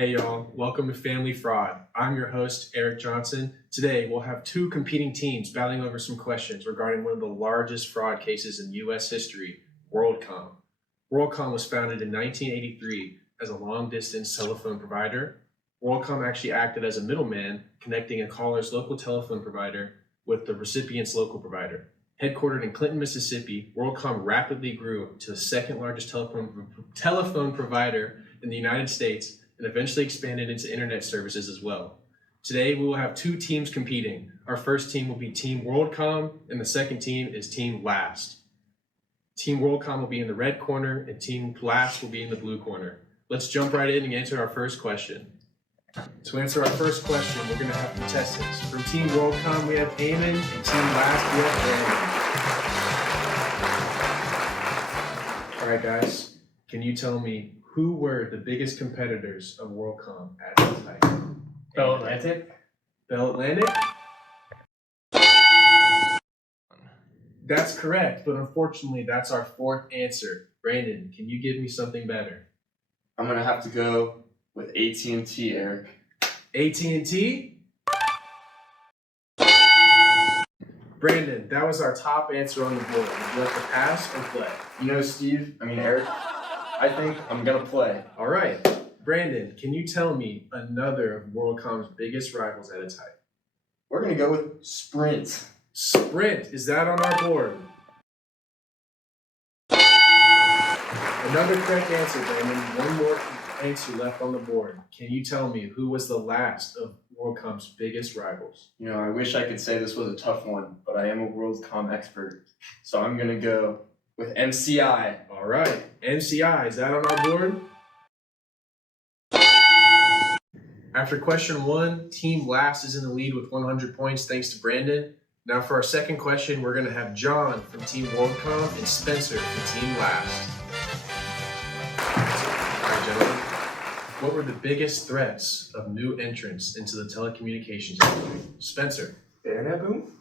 Hey y'all, welcome to Family Fraud. I'm your host, Eric Johnson. Today we'll have two competing teams battling over some questions regarding one of the largest fraud cases in U.S. history, WorldCom. WorldCom was founded in 1983 as a long-distance telephone provider. WorldCom actually acted as a middleman, connecting a caller's local telephone provider with the recipient's local provider. Headquartered in Clinton, Mississippi, WorldCom rapidly grew to the second largest telephone provider in the United States and eventually expanded into internet services as well. Today, we will have two teams competing. Our first team will be Team WorldCom, and the second team is Team Last. Team WorldCom will be in the red corner, and Team Last will be in the blue corner. Let's jump right in and answer our first question. To answer our first question, we're going to have contestants. From Team WorldCom, we have Eamon, and Team Last, we have Brandon. All right, guys, can you tell me who were the biggest competitors of WorldCom at the time? Bell Atlantic? Bell Atlantic? That's correct, but unfortunately, that's our fourth answer. Brandon, can you give me something better? I'm going to have to go with AT&T, Eric. AT&T? Brandon, that was our top answer on the board. Would you like to pass or play? Eric, I think I'm going to play. All right. Brandon, can you tell me another of WorldCom's biggest rivals at its height? We're going to go with Sprint. Sprint, is that on our board? Another correct answer, Brandon. One more answer left on the board. Can you tell me who was the last of WorldCom's biggest rivals? I wish I could say this was a tough one, but I am a WorldCom expert. So I'm going to go with MCI. All right. MCI, is that on our board? After question one, Team Last is in the lead with 100 points thanks to Brandon. Now for our second question, we're going to have John from Team WorldCom and Spencer from Team Last. All right, gentlemen. What were the biggest threats of new entrants into the telecommunications industry? Spencer. Internet boom?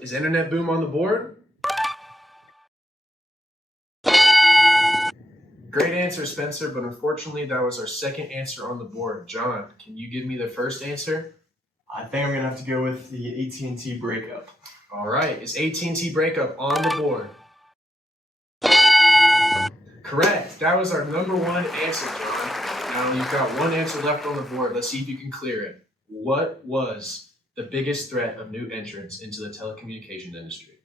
Is internet boom on the board? Great answer, Spencer, but unfortunately that was our second answer on the board. John, can you give me the first answer? I think I'm going to have to go with the AT&T breakup. All right, is AT&T breakup on the board? Correct, that was our number one answer, John. Now you've got one answer left on the board. Let's see if you can clear it. What was the biggest threat of new entrants into the telecommunications industry?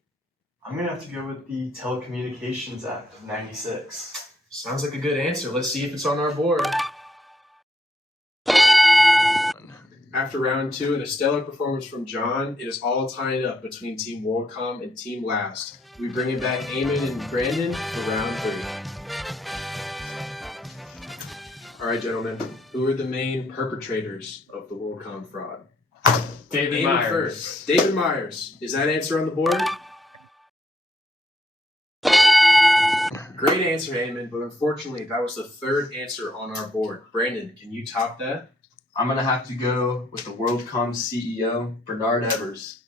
I'm going to have to go with the Telecommunications Act of '96. Sounds like a good answer. Let's see if it's on our board. After round two and a stellar performance from John, it is all tied up between Team WorldCom and Team Last. We bring it back Eamon and Brandon for round three. All right, gentlemen, who are the main perpetrators of the WorldCom fraud? David Eamon Myers. First. David Myers. Is that answer on the board? Great answer, Eamon, but unfortunately, that was the third answer on our board. Brandon, can you top that? I'm going to have to go with the WorldCom CEO, Bernard Evers.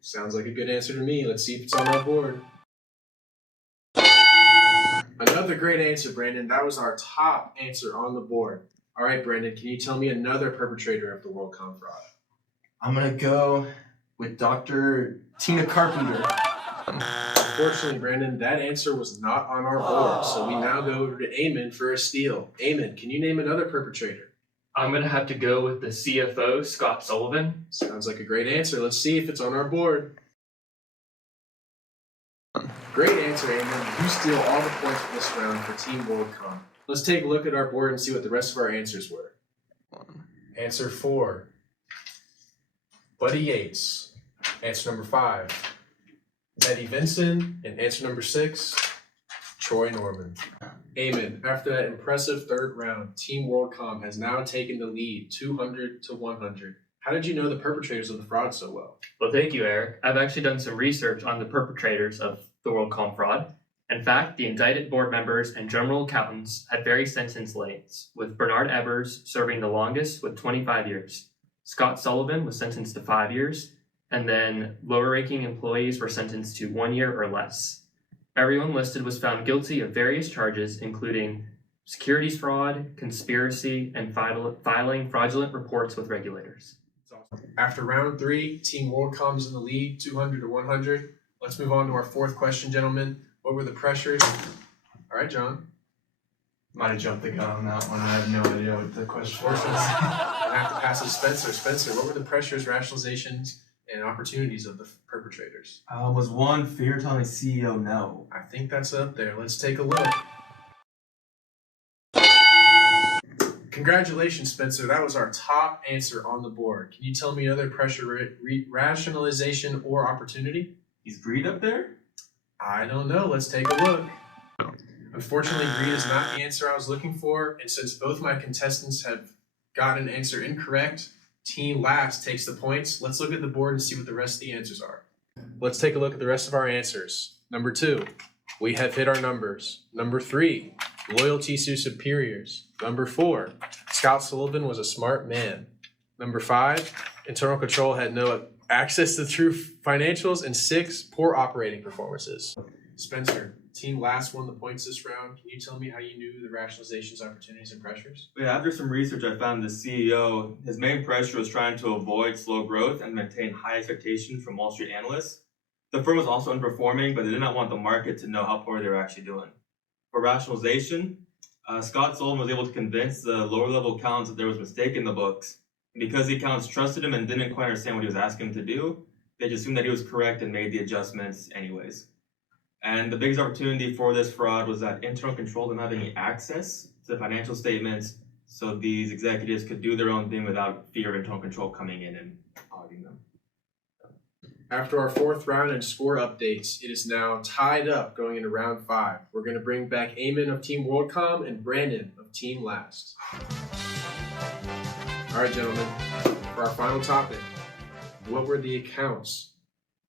Sounds like a good answer to me. Let's see if it's on our board. Another great answer, Brandon. That was our top answer on the board. All right, Brandon, can you tell me another perpetrator of the WorldCom fraud? I'm going to go with Dr. Tina Carpenter. Unfortunately, Brandon, that answer was not on our board, so we now go over to Eamon for a steal. Eamon, can you name another perpetrator? I'm going to have to go with the CFO, Scott Sullivan. Sounds like a great answer. Let's see if it's on our board. Great answer, Eamon. You steal all the points for this round for Team WorldCom. Let's take a look at our board and see what the rest of our answers were. Answer 4, Buddy Yates. Answer number 5, Eddie Vinson. And answer number 6, Troy Norman. Eamon, after that impressive third round, Team WorldCom has now taken the lead 200 to 100. How did you know the perpetrators of the fraud so well? Well, thank you, Eric. I've actually done some research on the perpetrators of the WorldCom fraud. In fact, the indicted board members and general accountants had various sentence lengths, with Bernard Evers serving the longest with 25 years. Scott Sullivan was sentenced to 5 years, and then lower-ranking employees were sentenced to 1 year or less. Everyone listed was found guilty of various charges, including securities fraud, conspiracy, and filing fraudulent reports with regulators. After round 3, Team WorldCom is in the lead, 200 to 100. Let's move on to our fourth question, gentlemen. What were the pressures? All right, John. Might have jumped the gun on that one. I have no idea what the question was. I have to pass it to Spencer. Spencer, what were the pressures, rationalizations, and opportunities of the perpetrators? Was one fear telling CEO no? I think that's up there. Let's take a look. Congratulations, Spencer. That was our top answer on the board. Can you tell me another pressure rationalization or opportunity? Is greed up there? I don't know. Let's take a look. Unfortunately, greed is not the answer I was looking for, and since both my contestants have gotten an answer incorrect, team last takes the points. Let's look at the board and see what the rest of the answers are. Let's take a look at the rest of our answers. Number 2, we have hit our numbers. Number 3, loyalty to superiors. Number 4, Scott Sullivan was a smart man. Number 5, internal control had no access to true financials. And 6, poor operating performances. Spencer, team last won the points this round. Can you tell me how you knew the rationalizations, opportunities, and pressures? Yeah, after some research, I found the CEO, his main pressure was trying to avoid slow growth and maintain high expectations from Wall Street analysts. The firm was also underperforming, but they did not want the market to know how poorly they were actually doing. For rationalization, Scott Sullivan was able to convince the lower-level accountants that there was a mistake in the books. And because the accountants trusted him and didn't quite understand what he was asking them to do, they just assumed that he was correct and made the adjustments anyways. And the biggest opportunity for this fraud was that internal control didn't have any access to the financial statements, so these executives could do their own thing without fear of internal control coming in and auditing them. After our fourth round and score updates, it is now tied up going into round 5. We're going to bring back Eamon of Team WorldCom and Brandon of Team Last. All right, gentlemen, for our final topic, what were the accounts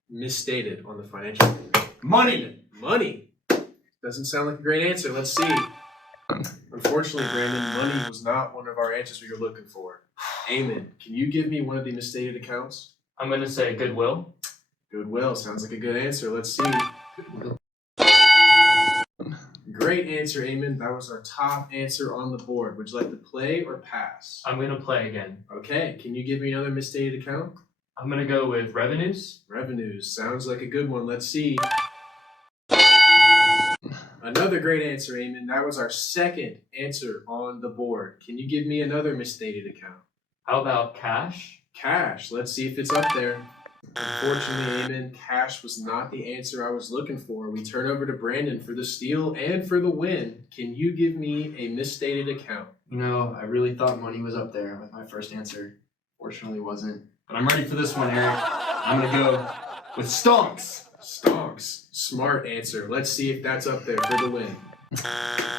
misstated on the financial statement? Money. Doesn't sound like a great answer. Let's see. Unfortunately, Brandon, money was not one of our answers we were looking for. Eamon, can you give me one of the misstated accounts? I'm going to say goodwill. Goodwill. Sounds like a good answer. Let's see. Great answer, Eamon. That was our top answer on the board. Would you like to play or pass? I'm going to play again. Okay. Can you give me another misstated account? I'm going to go with revenues. Revenues. Sounds like a good one. Let's see. Another great answer, Eamon. That was our second answer on the board. Can you give me another misstated account? How about cash? Cash. Let's see if it's up there. Unfortunately, Eamon, cash was not the answer I was looking for. We turn over to Brandon for the steal and for the win. Can you give me a misstated account? You know, I really thought money was up there with my first answer. Fortunately, wasn't. But I'm ready for this one, Eric. I'm going to go with stonks. Stonks. Smart answer. Let's see if that's up there for the win.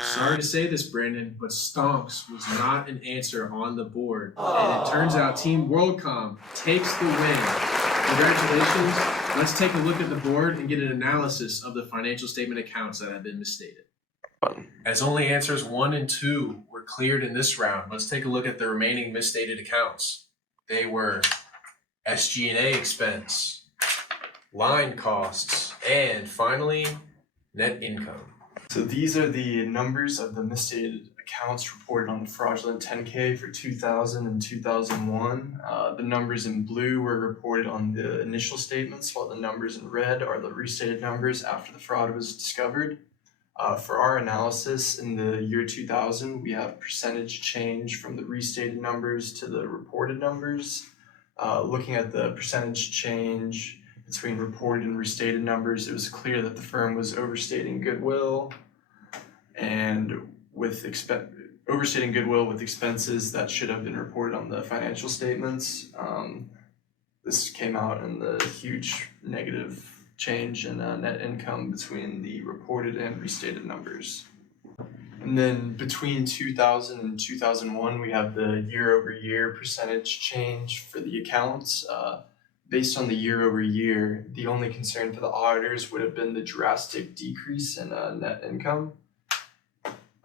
Sorry to say this, Brandon, but stonks was not an answer on the board. And it turns out Team WorldCom takes the win. Congratulations. Let's take a look at the board and get an analysis of the financial statement accounts that have been misstated. As only answers 1 and 2 were cleared in this round, let's take a look at the remaining misstated accounts. They were SG&A expense, line costs, and finally, net income. So these are the numbers of the misstated accounts reported on the fraudulent 10K for 2000 and 2001. The numbers in blue were reported on the initial statements, while the numbers in red are the restated numbers after the fraud was discovered. For our analysis in the year 2000, we have percentage change from the restated numbers to the reported numbers. Looking at the percentage change between reported and restated numbers, it was clear that the firm was overstating goodwill and overstating goodwill with expenses that should have been reported on the financial statements. This came out in the huge negative change in net income between the reported and restated numbers. And then between 2000 and 2001, we have the year-over-year percentage change for the accounts. Based on the year-over-year, the only concern for the auditors would have been the drastic decrease in net income.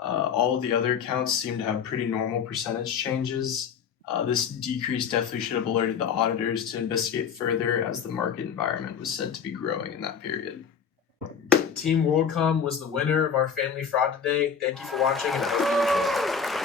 All of the other accounts seem to have pretty normal percentage changes. This decrease definitely should have alerted the auditors to investigate further, as the market environment was said to be growing in that period. Team WorldCom was the winner of our family fraud today. Thank you for watching, and I hope you enjoyed it.